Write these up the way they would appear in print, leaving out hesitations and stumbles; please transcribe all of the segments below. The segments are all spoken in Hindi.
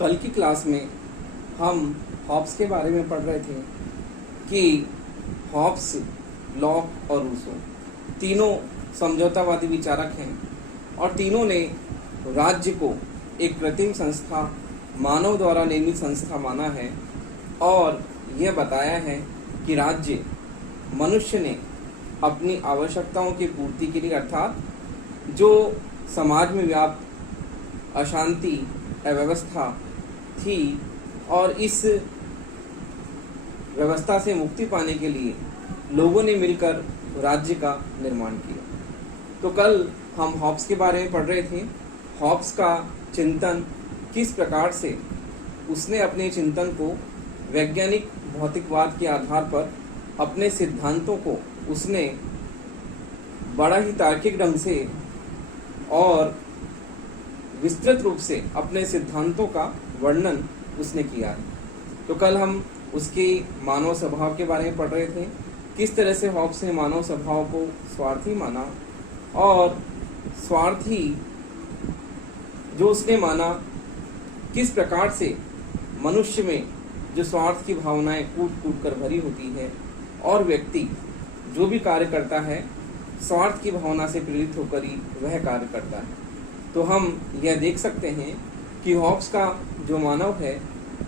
कल की क्लास में हम हॉब्स के बारे में पढ़ रहे थे कि हॉब्स, लॉक और रूसो तीनों समझौतावादी विचारक हैं और तीनों ने राज्य को एक कृत्रिम संस्था, मानव द्वारा निर्मित संस्था माना है और यह बताया है कि राज्य मनुष्य ने अपनी आवश्यकताओं की पूर्ति के लिए, अर्थात जो समाज में व्याप्त अशांति, अव्यवस्था थी और इस व्यवस्था से मुक्ति पाने के लिए लोगों ने मिलकर राज्य का निर्माण किया। तो कल हम हॉब्स के बारे में पढ़ रहे थे। हॉब्स का चिंतन किस प्रकार से उसने अपने चिंतन को वैज्ञानिक भौतिकवाद के आधार पर अपने सिद्धांतों को उसने बड़ा ही तार्किक ढंग से और विस्तृत रूप से अपने सिद्धांतों का वर्णन उसने किया है। तो कल हम उसके मानव स्वभाव के बारे में पढ़ रहे थे, किस तरह से हॉब्स ने मानव स्वभाव को स्वार्थी माना और स्वार्थी जो उसने माना, किस प्रकार से मनुष्य में जो स्वार्थ की भावनाएं कूट कूट कर भरी होती है और व्यक्ति जो भी कार्य करता है स्वार्थ की भावना से प्रेरित होकर ही वह कार्य करता है। तो हम यह देख सकते हैं कि हॉब्स का जो मानव है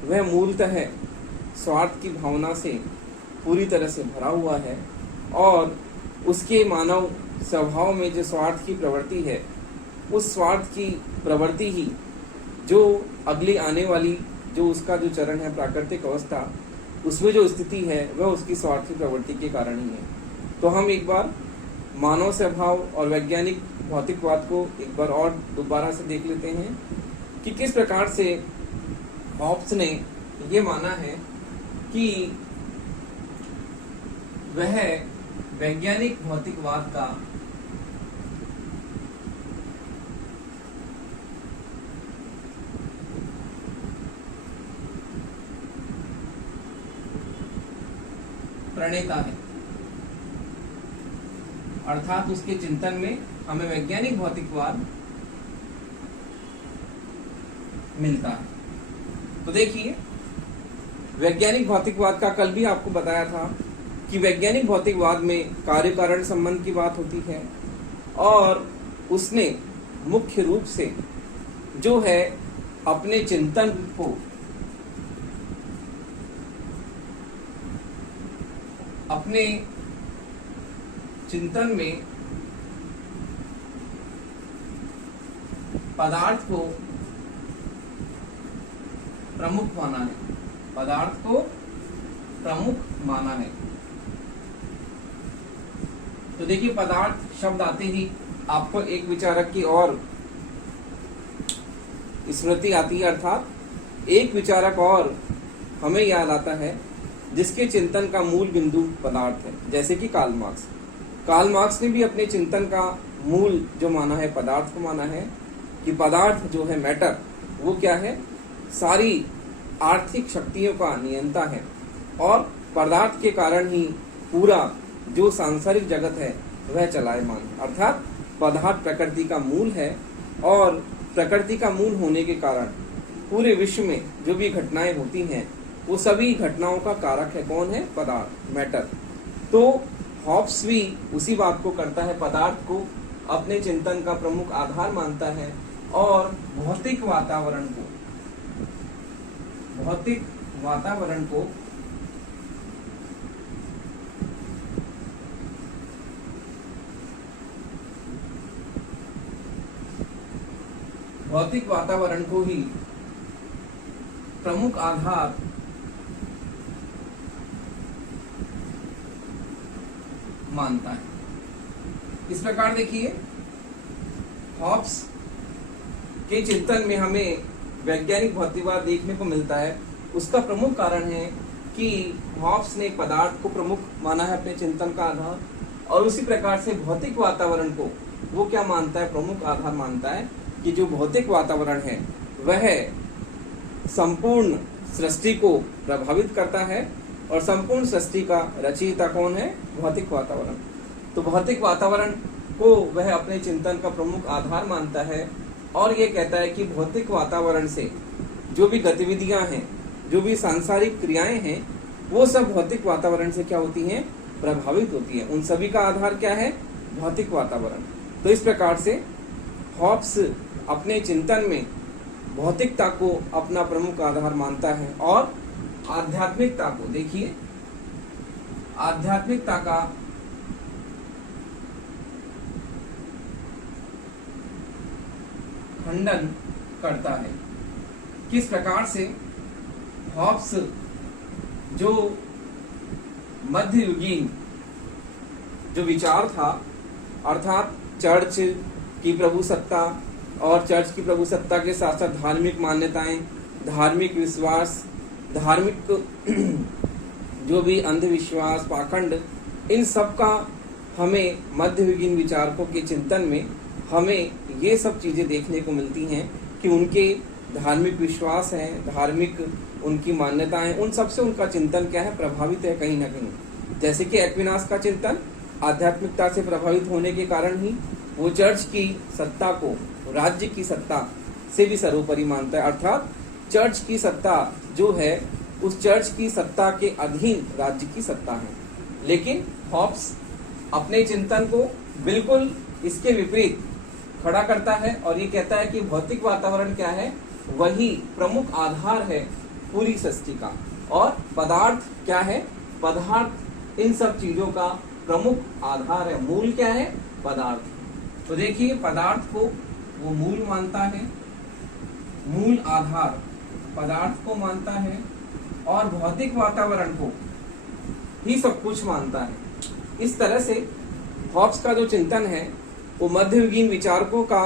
वह मूलतः स्वार्थ की भावना से पूरी तरह से भरा हुआ है और उसके मानव स्वभाव में जो स्वार्थ की प्रवृत्ति है, उस स्वार्थ की प्रवृत्ति ही जो अगली आने वाली जो उसका जो चरण है प्राकृतिक अवस्था, उसमें जो स्थिति है वह उसकी स्वार्थी प्रवृत्ति के कारण ही है। तो हम एक बार मानव स्वभाव और वैज्ञानिक भौतिकवाद को एक बार और दोबारा से देख लेते हैं कि किस प्रकार से हॉब्स ने ये माना है कि वह वैज्ञानिक भौतिकवाद का प्रणेता है, अर्थात उसके चिंतन में हमें वैज्ञानिक भौतिकवाद मिलता है। तो देखिए, वैज्ञानिक भौतिकवाद का कल भी आपको बताया था कि वैज्ञानिक भौतिकवाद में कार्य कारण संबंध की बात होती है और उसने मुख्य रूप से जो है अपने चिंतन को अपने चिंतन में पदार्थ को प्रमुख माना है, पदार्थ को प्रमुख माना है। तो देखिए, पदार्थ शब्द आते ही आपको एक विचारक की और स्मृति आती है, अर्थात एक विचारक और हमें याद आता है जिसके चिंतन का मूल बिंदु पदार्थ है, जैसे कि कार्ल मार्क्स। कार्ल मार्क्स ने भी अपने चिंतन का मूल जो माना है पदार्थ को माना है कि पदार्थ जो है मैटर, वो क्या है, सारी आर्थिक शक्तियों का नियंता है और पदार्थ के कारण ही पूरा जो सांसारिक जगत है वह चलायमान है। अर्थात पदार्थ प्रकृति का मूल है और प्रकृति का मूल होने के कारण पूरे विश्व में जो भी घटनाएं होती हैं वो सभी घटनाओं का कारक है कौन है, पदार्थ, मैटर। तो हॉब्स भी उसी बात को करता है, पदार्थ को अपने चिंतन का प्रमुख आधार मानता है और भौतिक वातावरण को ही प्रमुख आधार मानता है। इस प्रकार देखिए, हॉब्स के चिंतन में हमें वैज्ञानिक भौतिकवाद देखने को मिलता है। उसका प्रमुख कारण है कि हॉब्स ने पदार्थ को प्रमुख माना है अपने चिंतन का आधार और उसी प्रकार से भौतिक वातावरण को वो क्या मानता है, प्रमुख आधार मानता है कि जो भौतिक वातावरण है वह संपूर्ण सृष्टि को प्रभावित करता है और संपूर्ण सृष्टि का रचयिता कौन है, भौतिक वातावरण। तो भौतिक वातावरण को वह अपने चिंतन का प्रमुख आधार मानता है और ये कहता है कि भौतिक वातावरण से जो भी गतिविधियां हैं, जो भी सांसारिक क्रियाएं हैं, वो सब भौतिक वातावरण से क्या होती हैं, प्रभावित होती है। उन सभी का आधार क्या है, भौतिक वातावरण। तो इस प्रकार से हॉब्स अपने चिंतन में भौतिकता को अपना प्रमुख आधार मानता है और आध्यात्मिकता को, देखिए, आध्यात्मिकता का खंडन करता है। किस प्रकार से हॉब्स जो मध्ययुगीन जो विचार था, अर्थात चर्च की प्रभुसत्ता और चर्च की प्रभुसत्ता के साथ साथ धार्मिक मान्यताएं, धार्मिक विश्वास, धार्मिक जो भी अंधविश्वास, पाखंड, इन सब का हमें मध्ययुगीन विचारकों के चिंतन में हमें ये सब चीजें देखने को मिलती हैं कि उनके धार्मिक विश्वास हैं, धार्मिक उनकी मान्यताएं, उन सब से उनका चिंतन क्या है, प्रभावित है कहीं ना कहीं। जैसे कि एक्विनास का चिंतन आध्यात्मिकता से प्रभावित होने के कारण ही वो चर्च की सत्ता को राज्य की सत्ता से भी सर्वोपरि मानता है, अर्थात चर्च की सत्ता जो है उस चर्च की सत्ता के अधीन राज्य की सत्ता है। लेकिन हॉब्स अपने चिंतन को बिल्कुल इसके विपरीत खड़ा करता है और ये कहता है कि भौतिक वातावरण क्या है, वही प्रमुख आधार है पूरी सृष्टि का, और पदार्थ क्या है, पदार्थ इन सब चीजों का प्रमुख आधार है। मूल क्या है, पदार्थ। तो देखिए, पदार्थ को वो मूल मानता है, मूल आधार पदार्थ को मानता है और भौतिक वातावरण को ही सब कुछ मानता है। इस तरह से हॉब्स का जो चिंतन है वो मध्ययुगीन विचारकों का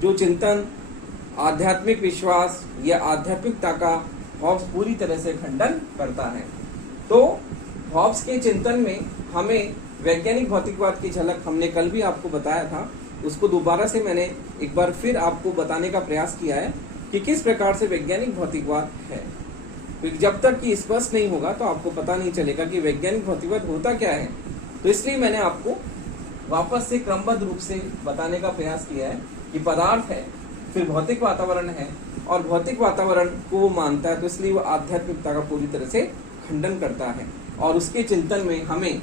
जो चिंतन, आध्यात्मिक विश्वास या आध्यात्मिकता का हॉब्स पूरी तरह से खंडन करता है। तो हॉब्स के चिंतन में हमें वैज्ञानिक भौतिकवाद की झलक हमने कल भी आपको बताया था, उसको दोबारा से मैंने एक बार फिर आपको बताने का प्रयास किया है कि किस प्रकार से वैज्ञानिक भौतिकवाद है। क्योंकि जब तक कि स्पष्ट नहीं होगा तो आपको पता नहीं चलेगा कि वैज्ञानिक भौतिकवाद होता क्या है। तो इसलिए मैंने आपको वापस से क्रमबद्ध रूप से बताने का प्रयास किया है कि पदार्थ है, फिर भौतिक वातावरण है और भौतिक वातावरण को वो मानता है, तो इसलिए वो आध्यात्मिकता का पूरी तरह से खंडन करता है। और उसके चिंतन में हमें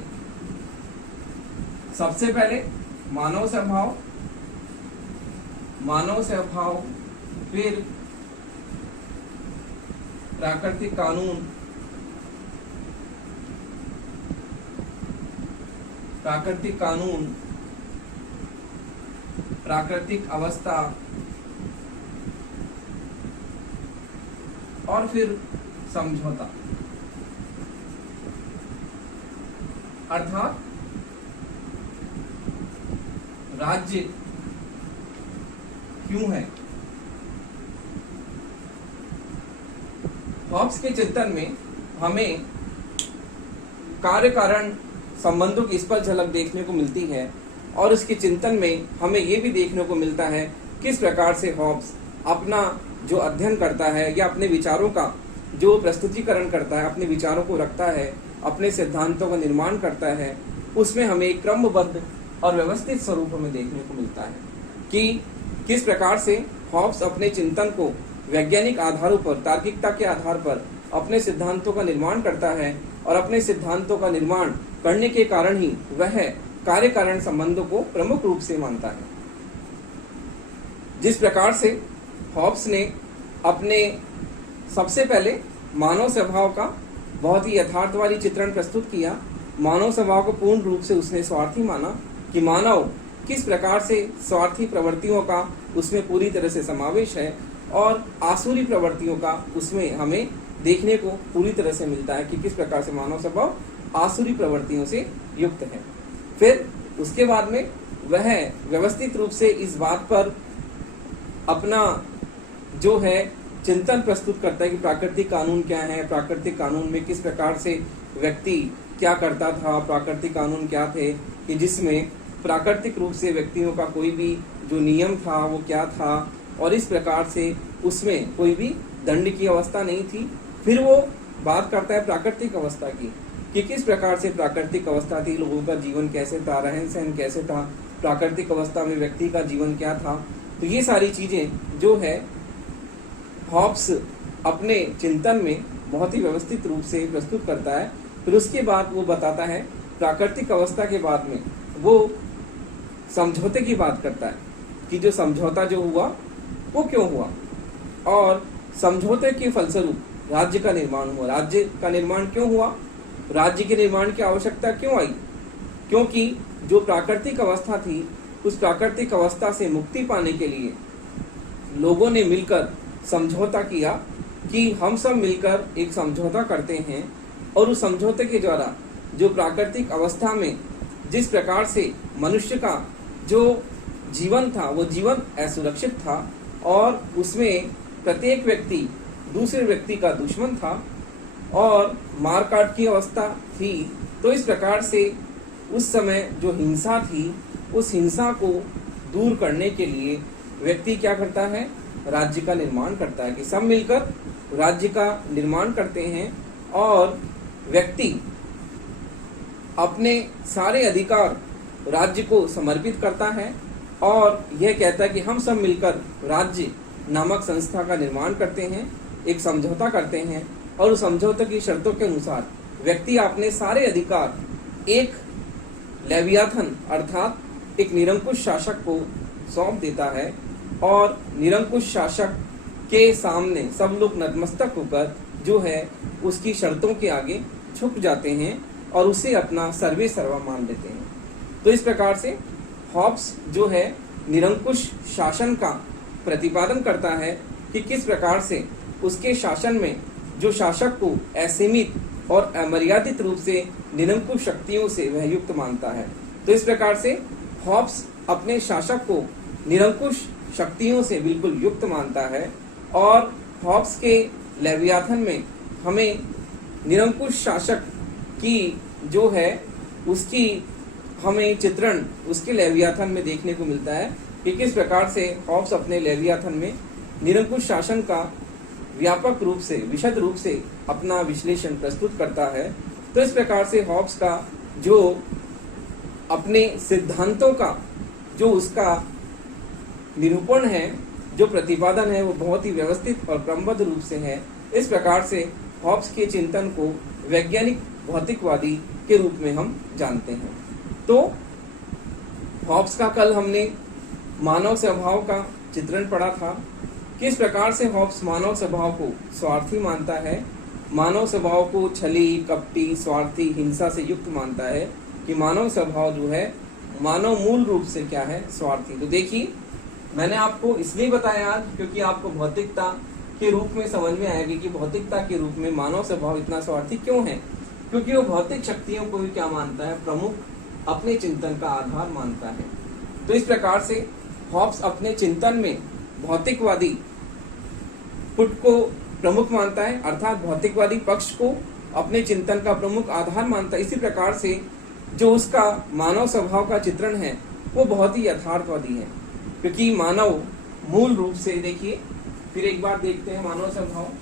सबसे पहले मानव स्वभाव, फिर प्राकृतिक कानून, प्राकृतिक अवस्था और फिर समझौता, अर्थात राज्य क्यों है। हॉब्स के चिंतन में हमें कार्य कारण संबंधों की स्पष्ट झलक देखने को मिलती है और इसके चिंतन में हमें ये भी देखने को मिलता है किस प्रकार से हॉब्स अपना जो अध्ययन करता है या अपने विचारों का जो प्रस्तुतिकरण करता है, अपने विचारों को रखता है, अपने सिद्धांतों का निर्माण करता है, उसमें हमें एक क्रमबद्ध और व्यवस्थित स्वरूप में देखने को मिलता है कि किस प्रकार से हॉब्स अपने चिंतन को वैज्ञानिक आधारों पर, तार्किकता के आधार पर अपने सिद्धांतों का निर्माण करता है और अपने सिद्धांतों का निर्माण करने के कारण ही वह कार्य कारण संबंधों को प्रमुख रूप से मानता है। जिस प्रकार से हॉब्स ने अपने सबसे पहले मानव स्वभाव का बहुत ही यथार्थवादी चित्रण प्रस्तुत किया, मानव स्वभाव को पूर्ण रूप से उसने स्वार्थी माना कि मानव किस प्रकार से स्वार्थी प्रवृत्तियों का उसमें पूरी तरह से समावेश है और आसुरी प्रवृत्तियों का उसमें हमें देखने को पूरी तरह से मिलता है कि किस प्रकार से मानव स्वभाव आसुरी प्रवृत्तियों से युक्त है। फिर उसके बाद में वह व्यवस्थित रूप से इस बात पर अपना जो है चिंतन प्रस्तुत करता है कि प्राकृतिक कानून क्या है, प्राकृतिक कानून में किस प्रकार से व्यक्ति क्या करता था, प्राकृतिक कानून क्या थे कि जिसमें प्राकृतिक रूप से व्यक्तियों का कोई भी जो नियम था वो क्या था और इस प्रकार से उसमें कोई भी दंड की अवस्था नहीं थी। फिर वो बात करता है प्राकृतिक अवस्था की कि किस प्रकार से प्राकृतिक अवस्था थी, लोगों का जीवन कैसे था, रहन सहन कैसे था, प्राकृतिक अवस्था में व्यक्ति का जीवन क्या था। तो ये सारी चीजें जो है हॉब्स अपने चिंतन में बहुत ही व्यवस्थित रूप से प्रस्तुत करता है। फिर उसके बाद वो बताता है प्राकृतिक अवस्था के बाद में वो समझौते की बात करता है कि जो समझौता जो हुआ वो क्यों हुआ और समझौते के फलस्वरूप राज्य का निर्माण हुआ। राज्य का निर्माण क्यों हुआ, राज्य के निर्माण की आवश्यकता क्यों आई, क्योंकि जो प्राकृतिक अवस्था थी उस प्राकृतिक अवस्था से मुक्ति पाने के लिए लोगों ने मिलकर समझौता किया कि हम सब मिलकर एक समझौता करते हैं और उस समझौते के द्वारा जो प्राकृतिक अवस्था में जिस प्रकार से मनुष्य का जो जीवन था वो जीवन असुरक्षित था और उसमें प्रत्येक व्यक्ति दूसरे व्यक्ति का दुश्मन था और मारकाट की अवस्था थी, तो इस प्रकार से उस समय जो हिंसा थी उस हिंसा को दूर करने के लिए व्यक्ति क्या करता है, राज्य का निर्माण करता है कि सब मिलकर राज्य का निर्माण करते हैं और व्यक्ति अपने सारे अधिकार राज्य को समर्पित करता है और यह कहता है कि हम सब मिलकर राज्य नामक संस्था का निर्माण करते हैं, एक समझौता करते हैं और उस समझौते की शर्तों के अनुसार व्यक्ति अपने सारे अधिकार एक लेवियाथन अर्थात एक निरंकुश शासक को सौंप देता है और निरंकुश शासक के सामने सब लोग नतमस्तक होकर जो है उसकी शर्तों के आगे झुक जाते हैं और उसे अपना सर्वे सर्वा मान लेते हैं। तो इस प्रकार से हॉब्स जो है निरंकुश शासन का प्रतिपादन करता है कि किस प्रकार से उसके शासन में जो शासक को असीमित और अमर्यादित रूप से निरंकुश शक्तियों से वह युक्त मानता है। तो इस प्रकार से हॉब्स अपने शासक को निरंकुश शक्तियों से बिल्कुल युक्त मानता है और हॉब्स के लेवियाथन में हमें निरंकुश शासक की जो है उसकी हमें चित्रण उसके लेवियाथन में देखने को मिलता है कि किस प्रकार से हॉब्स अपने लेवियाथन में निरंकुश शासन का व्यापक रूप से विशद रूप से अपना विश्लेषण प्रस्तुत करता है। तो इस प्रकार से हॉब्स का जो अपने सिद्धांतों का जो उसका निरूपण है, जो प्रतिपादन है, वो बहुत ही व्यवस्थित और क्रमबद्ध रूप से है। इस प्रकार से हॉब्स के चिंतन को वैज्ञानिक भौतिकवादी के रूप में हम जानते हैं। तो हॉब्स का कल हमने मानव स्वभाव का चित्रण पढ़ा था, किस प्रकार से हॉब्स मानव स्वभाव को स्वार्थी मानता है, मानव स्वभाव को छली, कपटी, स्वार्थी, हिंसा से युक्त मानता है कि मानव स्वभाव जो है मानव मूल रूप से क्या है, स्वार्थी। तो देखिए मैंने आपको इसलिए बताया आज क्योंकि आपको भौतिकता के रूप में समझ में आएगी कि भौतिकता के रूप में मानव स्वभाव इतना स्वार्थी क्यों है, क्योंकि वो भौतिक शक्तियों को भी क्या मानता है, प्रमुख अपने चिंतन का आधार मानता है। तो इस प्रकार से हॉब्स अपने चिंतन में भौतिकवादी पुट को प्रमुख मानता है, अर्थात भौतिकवादी पक्ष को अपने चिंतन का प्रमुख आधार मानता है। इसी प्रकार से जो उसका मानव स्वभाव का चित्रण है वो बहुत ही यथार्थवादी है, क्योंकि मानव मूल रूप से देखिए फिर एक बार देखते हैं मानव स्वभाव।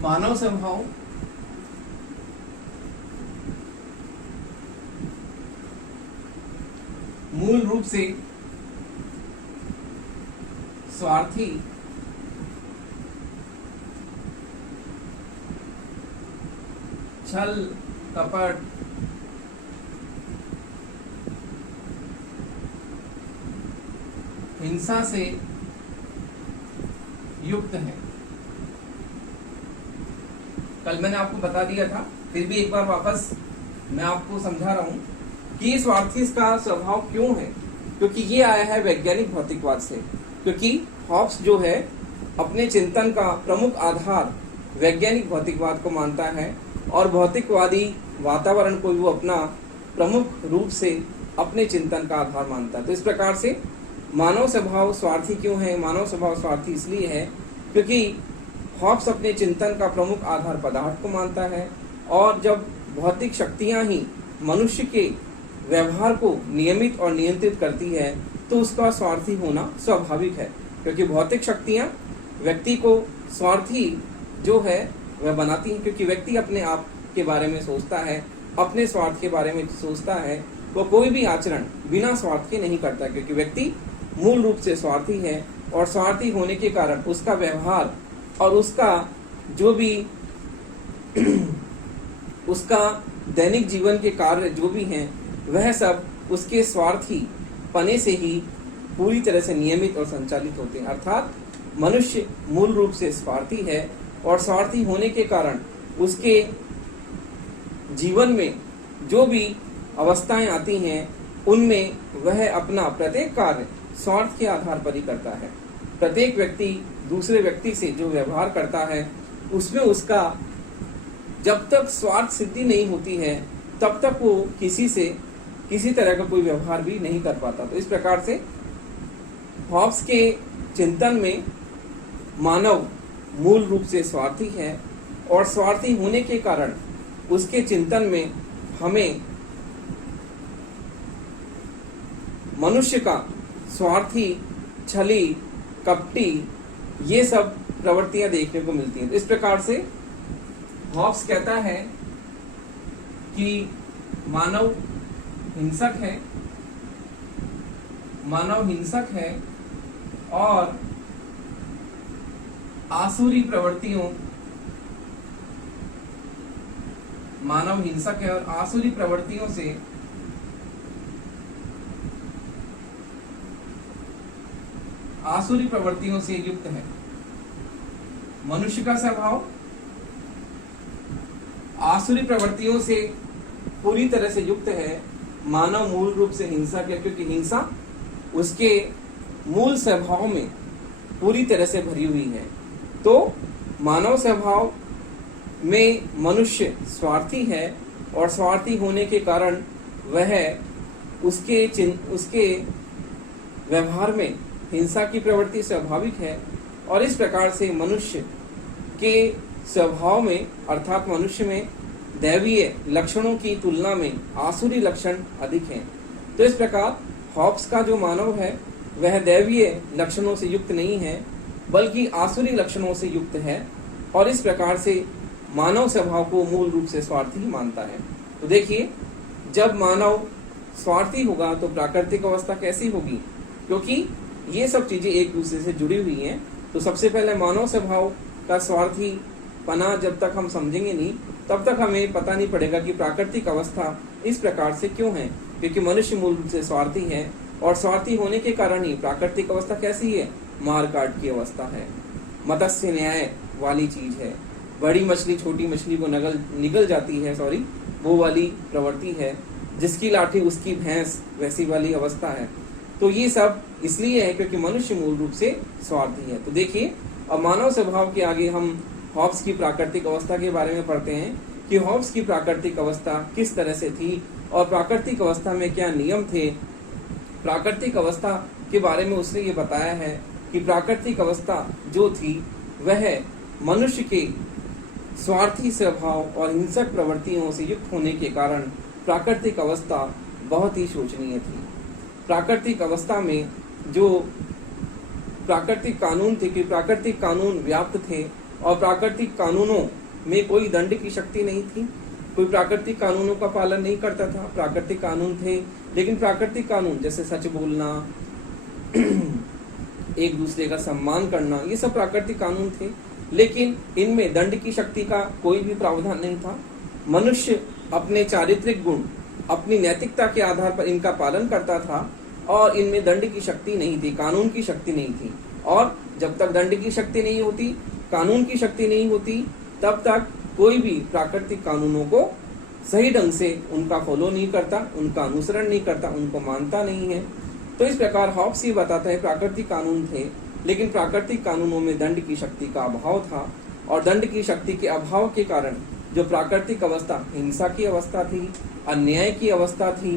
मानव स्वभाव मूल रूप से स्वार्थी, छल, कपट, हिंसा से युक्त है। कल मैंने आपको बता दिया था, फिर भी एक बार वापस मैं आपको समझा रहा हूं कि स्वार्थी का स्वभाव क्यों है, क्योंकि ये आया है वैज्ञानिक भौतिकवाद से। क्योंकि हॉब्स जो है अपने चिंतन का प्रमुख आधार वैज्ञानिक भौतिकवाद को मानता है और भौतिकवादी वातावरण को वो अपना प्रमुख रूप से अपने चिंतन का आधार मानता है। तो इस प्रकार से मानव स्वभाव स्वार्थी क्यों है, मानव स्वभाव स्वार्थी इसलिए है क्योंकि हॉब्स अपने चिंतन का प्रमुख आधार पदार्थ को मानता है और जब भौतिक शक्तियां ही मनुष्य के व्यवहार को नियमित और नियंत्रित करती है तो उसका स्वार्थी होना स्वाभाविक है। क्योंकि भौतिक शक्तियां व्यक्ति को स्वार्थी जो है वह बनाती हैं, क्योंकि व्यक्ति अपने आप के बारे में सोचता है, अपने स्वार्थ के बारे में सोचता है, वो कोई भी आचरण बिना स्वार्थ के नहीं करता, क्योंकि व्यक्ति मूल रूप से स्वार्थी है। और स्वार्थी होने के कारण उसका व्यवहार और उसका जो भी उसका दैनिक जीवन के कार्य जो भी हैं वह सब उसके स्वार्थी पने से ही पूरी तरह से नियमित और संचालित होते हैं। अर्थात मनुष्य मूल रूप से स्वार्थी है और स्वार्थी होने के कारण उसके जीवन में जो भी अवस्थाएं आती हैं उनमें वह अपना प्रत्येक कार्य स्वार्थ के आधार पर ही करता है। प्रत्येक व्यक्ति दूसरे व्यक्ति से जो व्यवहार करता है उसमें उसका जब तक स्वार्थ सिद्धि नहीं होती है तब तक वो किसी से किसी तरह का कोई व्यवहार भी नहीं कर पाता। तो इस प्रकार से हॉब्स के चिंतन में मानव मूल रूप से स्वार्थी है और स्वार्थी होने के कारण उसके चिंतन में हमें मनुष्य का स्वार्थी, छली, कपटी ये सब प्रवृत्तियां देखने को मिलती हैं। इस प्रकार से हॉब्स कहता है कि मानव हिंसक है, मानव हिंसक है और आसुरी प्रवृत्तियों मानव हिंसक है और आसुरी प्रवृत्तियों से युक्त है। मनुष्य का स्वभाव आसुरी प्रवृत्तियों से पूरी तरह से युक्त है। मानव मूल रूप से हिंसक है, क्योंकि हिंसा उसके मूल स्वभाव में पूरी तरह से भरी हुई है। तो मानव स्वभाव में मनुष्य स्वार्थी है और स्वार्थी होने के कारण वह उसके व्यवहार में हिंसा की प्रवृत्ति स्वाभाविक है। और इस प्रकार से मनुष्य के स्वभाव में अर्थात मनुष्य में दैवीय लक्षणों की तुलना में आसुरी लक्षण अधिक हैं। तो इस प्रकार हॉब्स का जो मानव है वह दैवीय लक्षणों से युक्त नहीं है बल्कि आसुरी लक्षणों से युक्त है और इस प्रकार से मानव स्वभाव को मूल रूप से स्वार्थी मानता है। तो देखिए, जब मानव स्वार्थी होगा तो प्राकृतिक अवस्था कैसी होगी, क्योंकि ये सब चीजें एक दूसरे से जुड़ी हुई हैं। तो सबसे पहले मानव स्वभाव का स्वार्थी पना जब तक हम समझेंगे नहीं तब तक हमें पता नहीं पड़ेगा कि प्राकृतिक अवस्था इस प्रकार से क्यों है, क्योंकि मनुष्य मूल रूप से स्वार्थी है और स्वार्थी होने के कारण ही प्राकृतिक अवस्था कैसी है, मार काट की अवस्था है, मत्स्य न्याय वाली चीज है, बड़ी मछली छोटी मछली को निगल जाती है, वो वाली प्रवृत्ति है, जिसकी लाठी उसकी भैंस वैसी वाली अवस्था है। तो ये सब इसलिए है क्योंकि मनुष्य मूल रूप से स्वार्थी है। तो देखिए, अब मानव स्वभाव के आगे हम हॉब्स की प्राकृतिक अवस्था के बारे में पढ़ते हैं कि हॉब्स की प्राकृतिक अवस्था किस तरह से थी और प्राकृतिक अवस्था में क्या नियम थे। प्राकृतिक अवस्था के बारे में उसने ये बताया है कि प्राकृतिक अवस्था जो थी वह मनुष्य के स्वार्थी स्वभाव और हिंसक प्रवृत्तियों से युक्त होने के कारण प्राकृतिक अवस्था बहुत ही शोचनीय थी। प्राकृतिक अवस्था में जो प्राकृतिक कानून थे कि प्राकृतिक कानून व्याप्त थे और प्राकृतिक कानूनों में कोई दंड की शक्ति नहीं थी, कोई प्राकृतिक कानूनों का पालन नहीं करता था। प्राकृतिक कानून थे लेकिन प्राकृतिक कानून जैसे सच बोलना, एक दूसरे का सम्मान करना, ये सब प्राकृतिक कानून थे, लेकिन इनमें दंड की शक्ति का कोई भी प्रावधान नहीं था। मनुष्य अपने चारित्रिक गुण, अपनी नैतिकता के आधार पर इनका पालन करता था और इनमें दंड की शक्ति नहीं थी, कानून की शक्ति नहीं थी। और जब तक दंड की शक्ति नहीं होती, कानून की शक्ति नहीं होती, तब तक कोई भी प्राकृतिक कानूनों को सही ढंग से उनका फॉलो नहीं करता, उनका अनुसरण नहीं करता, उनको मानता नहीं है। तो इस प्रकार हॉब्स ये बताता है प्राकृतिक कानून थे लेकिन प्राकृतिक कानूनों में दंड की शक्ति का अभाव था और दंड की शक्ति के अभाव के कारण जो प्राकृतिक अवस्था हिंसा की अवस्था थी, अन्याय की अवस्था थी,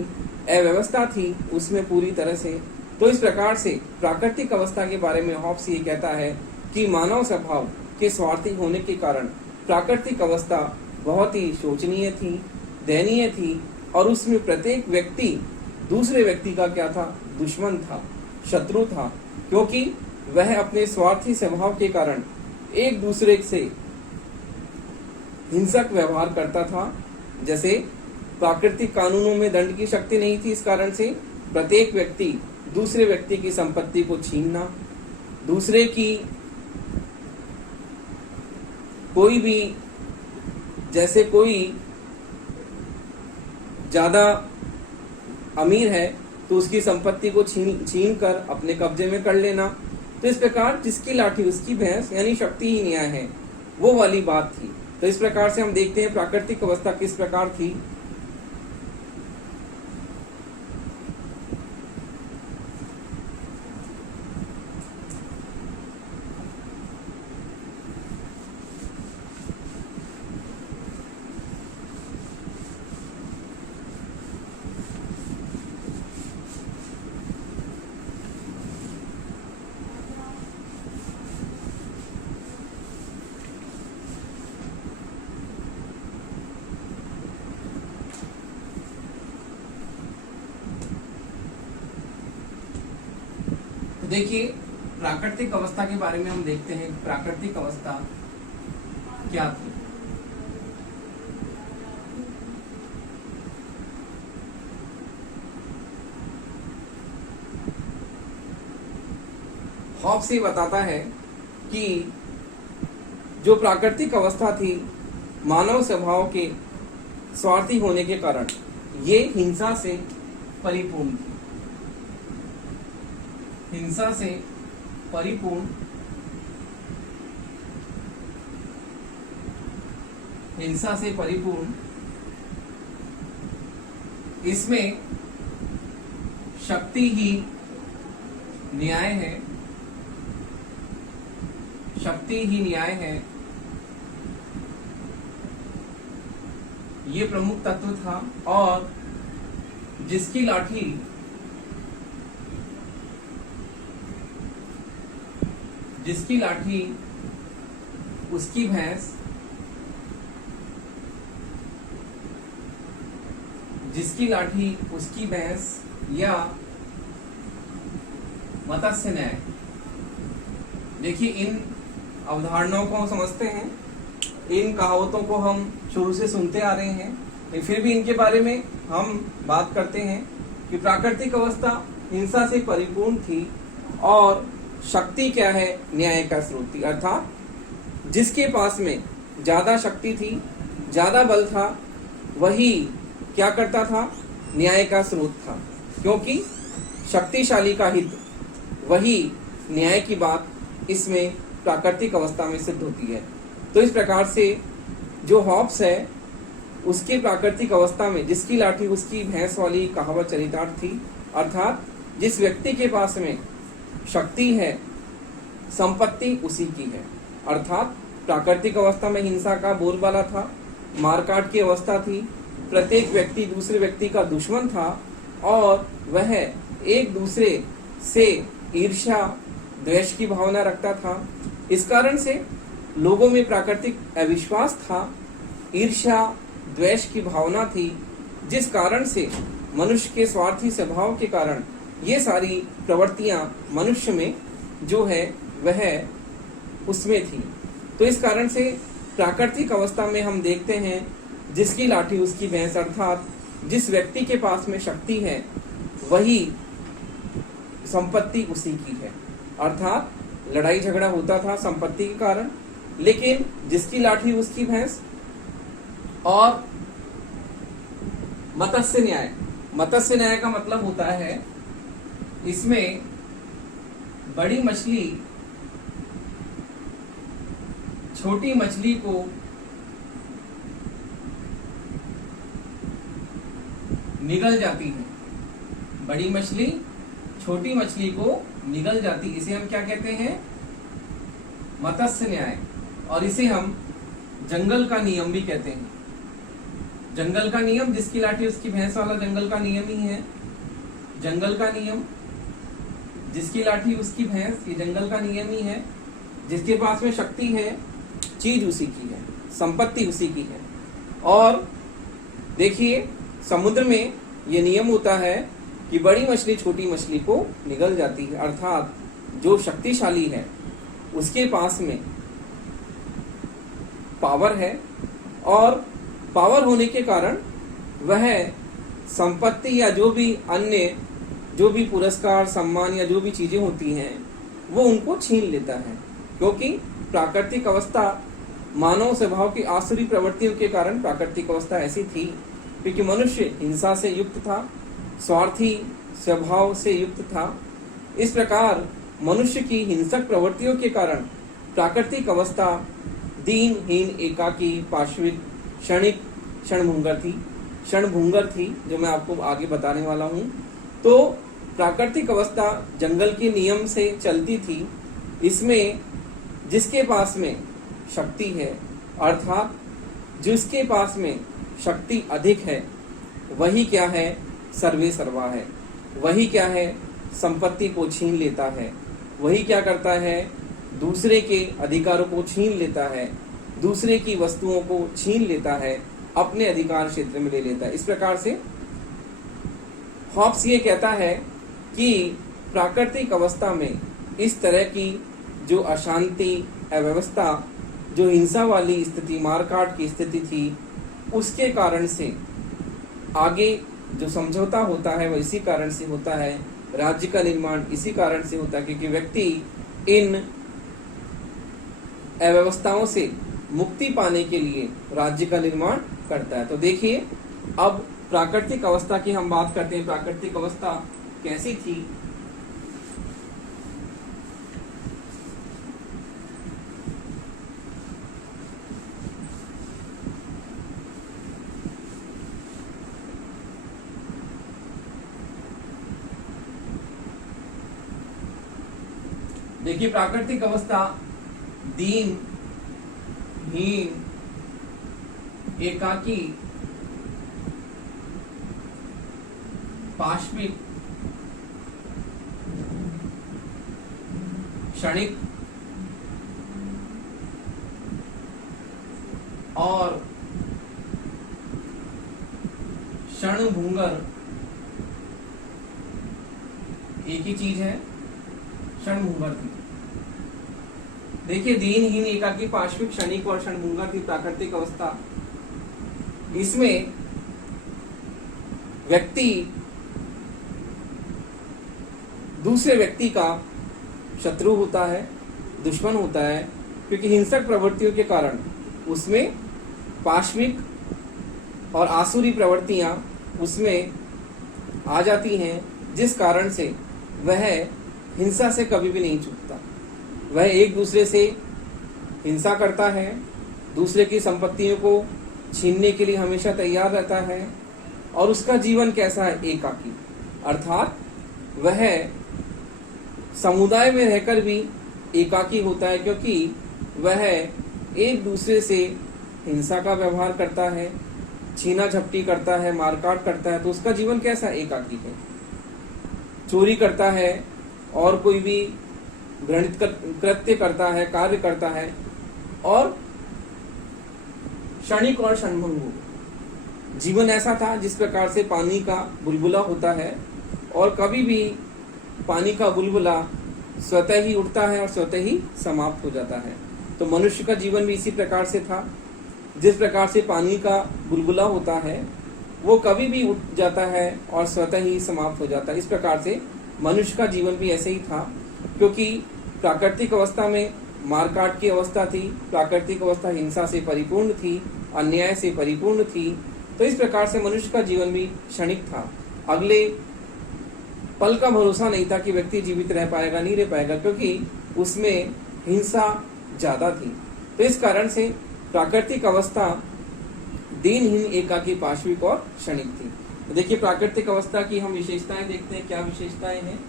अव्यवस्था थी, उसमें पूरी तरह से। तो इस प्रकार से प्राकृतिक अवस्था के बारे में हॉब्स ये कहता है कि मानव स्वभाव के स्वार्थी होने के कारण प्राकृतिक अवस्था बहुत ही शोचनीय थी, दयनीय थी और उसमें प्रत्येक व्यक्ति दूसरे व्यक्ति का क्या था, दुश्मन था, शत्रु था, क्योंकि वह अपने स्वार्थी स्वभाव के कारण एक दूसरे से हिंसक व्यवहार करता था। जैसे प्राकृतिक कानूनों में दंड की शक्ति नहीं थी, इस कारण से प्रत्येक व्यक्ति दूसरे व्यक्ति की संपत्ति को छीनना, दूसरे की कोई भी, जैसे कोई ज्यादा अमीर है तो उसकी संपत्ति को छीन कर अपने कब्जे में कर लेना। तो इस प्रकार जिसकी लाठी उसकी भैंस, यानी शक्ति ही न्याय है, वो वाली बात थी। तो इस प्रकार से हम देखते हैं प्राकृतिक अवस्था किस प्रकार थी। देखिए प्राकृतिक अवस्था के बारे में हम देखते हैं। प्राकृतिक अवस्था क्या थी? हॉब्स ये बताता है कि जो प्राकृतिक अवस्था थी, मानव स्वभाव के स्वार्थी होने के कारण ये हिंसा से परिपूर्ण थी। हिंसा से परिपूर्ण, हिंसा से परिपूर्ण, इसमें शक्ति ही न्याय है, शक्ति ही न्याय है, ये प्रमुख तत्व था। और जिसकी लाठी उसकी भैंस, जिसकी लाठी उसकी भैंस या मत्स्य न्याय। देखिए इन अवधारणाओं को हम समझते हैं, इन कहावतों को हम शुरू से सुनते आ रहे हैं, लेकिन फिर भी इनके बारे में हम बात करते हैं कि प्राकृतिक अवस्था हिंसा से परिपूर्ण थी और शक्ति क्या है? न्याय का स्रोत थी। अर्थात जिसके पास में ज्यादा शक्ति थी, ज्यादा बल था, वही क्या करता था? न्याय का स्रोत था, क्योंकि शक्तिशाली का हित, वही न्याय की बात इसमें प्राकृतिक अवस्था में सिद्ध होती है। तो इस प्रकार से जो हॉब्स है उसकी प्राकृतिक अवस्था में जिसकी लाठी उसकी भैंस वाली कहावत चरितार्थ थी। अर्थात जिस व्यक्ति के पास में शक्ति है, संपत्ति उसी की है। अर्थात प्राकृतिक अवस्था में हिंसा का बोलबाला था, मारकाट की अवस्था थी, प्रत्येक व्यक्ति दूसरे व्यक्ति का दुश्मन था और वह एक दूसरे से ईर्ष्या द्वेष की भावना रखता था। इस कारण से लोगों में प्राकृतिक अविश्वास था, ईर्ष्या द्वेष की भावना थी, जिस कारण से मनुष्य के स्वार्थी स्वभाव के कारण ये सारी प्रवृत्तियां मनुष्य में जो है वह उसमें थी। तो इस कारण से प्राकृतिक अवस्था में हम देखते हैं जिसकी लाठी उसकी भैंस, अर्थात जिस व्यक्ति के पास में शक्ति है वही संपत्ति उसी की है। अर्थात लड़ाई झगड़ा होता था संपत्ति के कारण, लेकिन जिसकी लाठी उसकी भैंस। और मत्स्य न्याय, मत्स्य न्याय का मतलब होता है इसमें बड़ी मछली छोटी मछली को निगल जाती है, बड़ी मछली छोटी मछली को निगल जाती, इसे हम क्या कहते हैं? मत्स्य न्याय। और इसे हम जंगल का नियम भी कहते हैं। जंगल का नियम, जिसकी लाठी उसकी भैंस वाला जंगल का नियम ही है। जंगल का नियम, जिसकी लाठी उसकी भैंस, ये जंगल का नियम ही है। जिसके पास में शक्ति है, चीज उसी की है, संपत्ति उसी की है। और देखिए समुद्र में ये नियम होता है कि बड़ी मछली छोटी मछली को निगल जाती है। अर्थात जो शक्तिशाली है उसके पास में पावर है, और पावर होने के कारण वह संपत्ति या जो भी अन्य जो भी पुरस्कार सम्मान या जो भी चीजें होती हैं वो उनको छीन लेता है। क्योंकि प्राकृतिक अवस्था मानव स्वभाव की आसुरी प्रवृत्तियों के कारण प्राकृतिक अवस्था ऐसी थी, क्योंकि मनुष्य हिंसा से युक्त था, स्वार्थी स्वभाव से युक्त था। इस प्रकार मनुष्य की हिंसक प्रवृत्तियों के कारण प्राकृतिक अवस्था दीनहीन, एकाकी, पाश्विक, क्षणिक, क्षणभंगुर थी, जो मैं आपको आगे बताने वाला हूँ। तो प्राकृतिक अवस्था जंगल के नियम से चलती थी। इसमें जिसके पास में शक्ति है, अर्थात जिसके पास में शक्ति अधिक है, वही क्या है, सर्वे सर्वा है। वही क्या है, संपत्ति को छीन लेता है। वही क्या करता है, दूसरे के अधिकारों को छीन लेता है, दूसरे की वस्तुओं को छीन लेता है, अपने अधिकार क्षेत्र में ले लेता है। इस प्रकार से हॉब्स ये कहता है कि प्राकृतिक अवस्था में इस तरह की जो अशांति, अव्यवस्था, जो हिंसा वाली स्थिति, मारकाट की स्थिति थी, उसके कारण से आगे जो समझौता होता है वह इसी कारण से होता है, राज्य का निर्माण इसी कारण से होता है, क्योंकि व्यक्ति इन अव्यवस्थाओं से मुक्ति पाने के लिए राज्य का निर्माण करता है। तो देखिए, अब प्राकृतिक अवस्था की हम बात करते हैं। प्राकृतिक अवस्था कैसी थी? देखिए, प्राकृतिक अवस्था दीन हीन, एकाकी, पाश्विक, क्षणिक और क्षणभंगुर एक ही चीज है, क्षणभंगुर थी। देखिए, दीनहीन, एकाकी, पाश्विक, क्षणिक और क्षणभंगुर थी प्राकृतिक अवस्था। इसमें व्यक्ति दूसरे व्यक्ति का शत्रु होता है, दुश्मन होता है, क्योंकि हिंसक प्रवृत्तियों के कारण उसमें पाश्विक और आसुरी प्रवृत्तियां उसमें आ जाती हैं, जिस कारण से वह हिंसा से कभी भी नहीं चूकता। वह एक दूसरे से हिंसा करता है, दूसरे की संपत्तियों को छीनने के लिए हमेशा तैयार रहता है, और उसका जीवन कैसा है, एकाकी, अर्थात वह समुदाय में रहकर भी एकाकी होता है, क्योंकि वह एक दूसरे से हिंसा का व्यवहार करता है, छीना झपटी करता है, मारकाट करता है। तो उसका जीवन कैसा, एकाकी है। चोरी करता है और कोई भी घृणित कृत्य करता है, कार्य करता है, और क्षणिक और क्षणभंगुर जीवन ऐसा था जिस प्रकार से पानी का बुलबुला होता है, और कभी भी पानी का बुलबुला स्वतः ही उठता है और स्वतः ही समाप्त हो जाता है। तो मनुष्य का जीवन भी इसी प्रकार से था। जिस प्रकार से पानी का बुलबुला होता है वो कभी भी उठ जाता है और स्वतः ही समाप्त हो जाता है, इस प्रकार से मनुष्य का जीवन भी ऐसे ही था। क्योंकि प्राकृतिक अवस्था में मारकाट की अवस्था थी, प्राकृतिक अवस्था हिंसा से परिपूर्ण थी, अन्याय से परिपूर्ण थी। तो इस प्रकार से मनुष्य का जीवन भी क्षणिक था। अगले पल का भरोसा नहीं था कि व्यक्ति जीवित रह पाएगा, नहीं रह पाएगा, क्योंकि उसमें हिंसा ज्यादा थी। तो इस कारण से प्राकृतिक अवस्था दीनहीन, एकाकी, पाश्विक और क्षणिक थी। तो देखिए, प्राकृतिक अवस्था की हम विशेषताएं देखते हैं। क्या विशेषताएं हैं?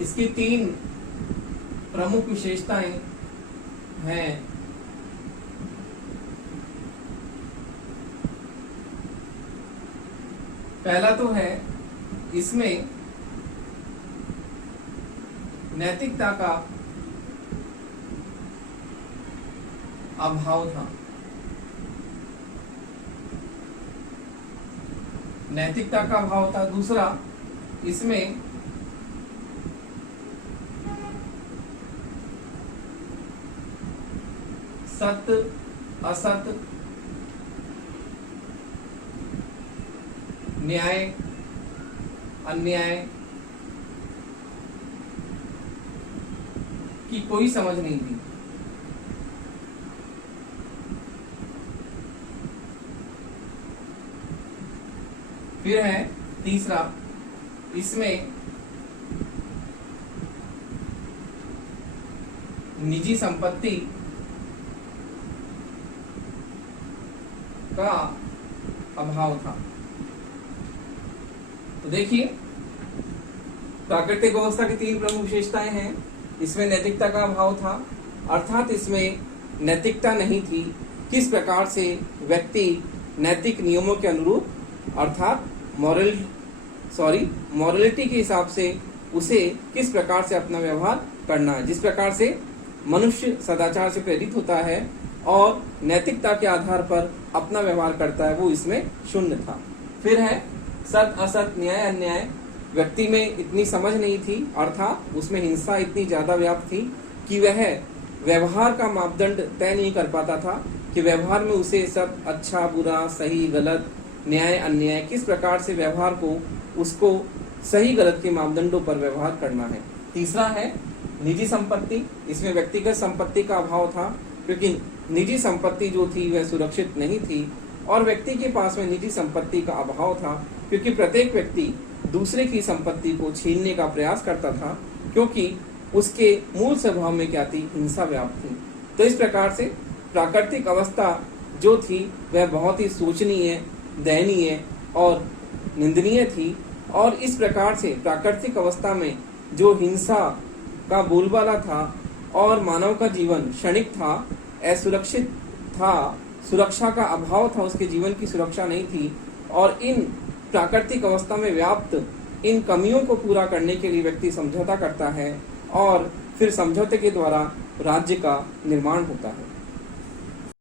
इसकी 3 प्रमुख विशेषताएं हैं। पहला तो है इसमें नैतिकता का अभाव था। नैतिकता का अभाव था। दूसरा, इसमें सत्य असत्य, न्याय अन्याय की कोई समझ नहीं थी। फिर है तीसरा, इसमें निजी संपत्ति का अभाव था। तो देखिए, प्राकृतिक व्यवस्था की तीन प्रमुख विशेषताएं हैं। इसमें नैतिकता का अभाव था, अर्थात इसमें नैतिकता नहीं थी। किस प्रकार से व्यक्ति नैतिक नियमों के अनुरूप अर्थात मॉरलिटी के हिसाब से उसे किस प्रकार से अपना व्यवहार करना है। जिस प्रकार से मनुष्य सदाचार से प्रेरित होता है और नैतिकता के आधार पर अपना व्यवहार करता है, वो इसमें शून्य था। फिर है सत्य असत, न्याय अन्याय। व्यक्ति में इतनी समझ नहीं थी, अर्थात उसमें हिंसा इतनी ज्यादा व्याप्त थी कि वह व्यवहार का मापदंड तय नहीं कर पाता था कि व्यवहार में उसे सब अच्छा बुरा, सही गलत, न्याय अन्याय किस प्रकार से व्यवहार को उसको सही गलत के मापदंडों पर व्यवहार करना है। तीसरा है निजी संपत्ति। इसमें व्यक्तिगत संपत्ति का अभाव था, क्योंकि निजी संपत्ति जो थी वह सुरक्षित नहीं थी और व्यक्ति के पास में निजी संपत्ति का अभाव था, क्योंकि प्रत्येक व्यक्ति दूसरे की संपत्ति को छीनने का प्रयास करता था, क्योंकि उसके मूल स्वभाव में क्या थी, हिंसा व्याप्त थी। तो इस प्रकार से प्राकृतिक अवस्था जो थी वह बहुत ही शोचनीय, दयनीय और निंदनीय थी। और इस प्रकार से प्राकृतिक अवस्था में जो हिंसा का बोलबाला था और मानव का जीवन क्षणिक था, असुरक्षित था, सुरक्षा का अभाव था, उसके जीवन की सुरक्षा नहीं थी। और इन प्राकृतिक अवस्था में व्याप्त इन कमियों को पूरा करने के लिए व्यक्ति समझौता करता है और फिर समझौते के द्वारा राज्य का निर्माण होता है।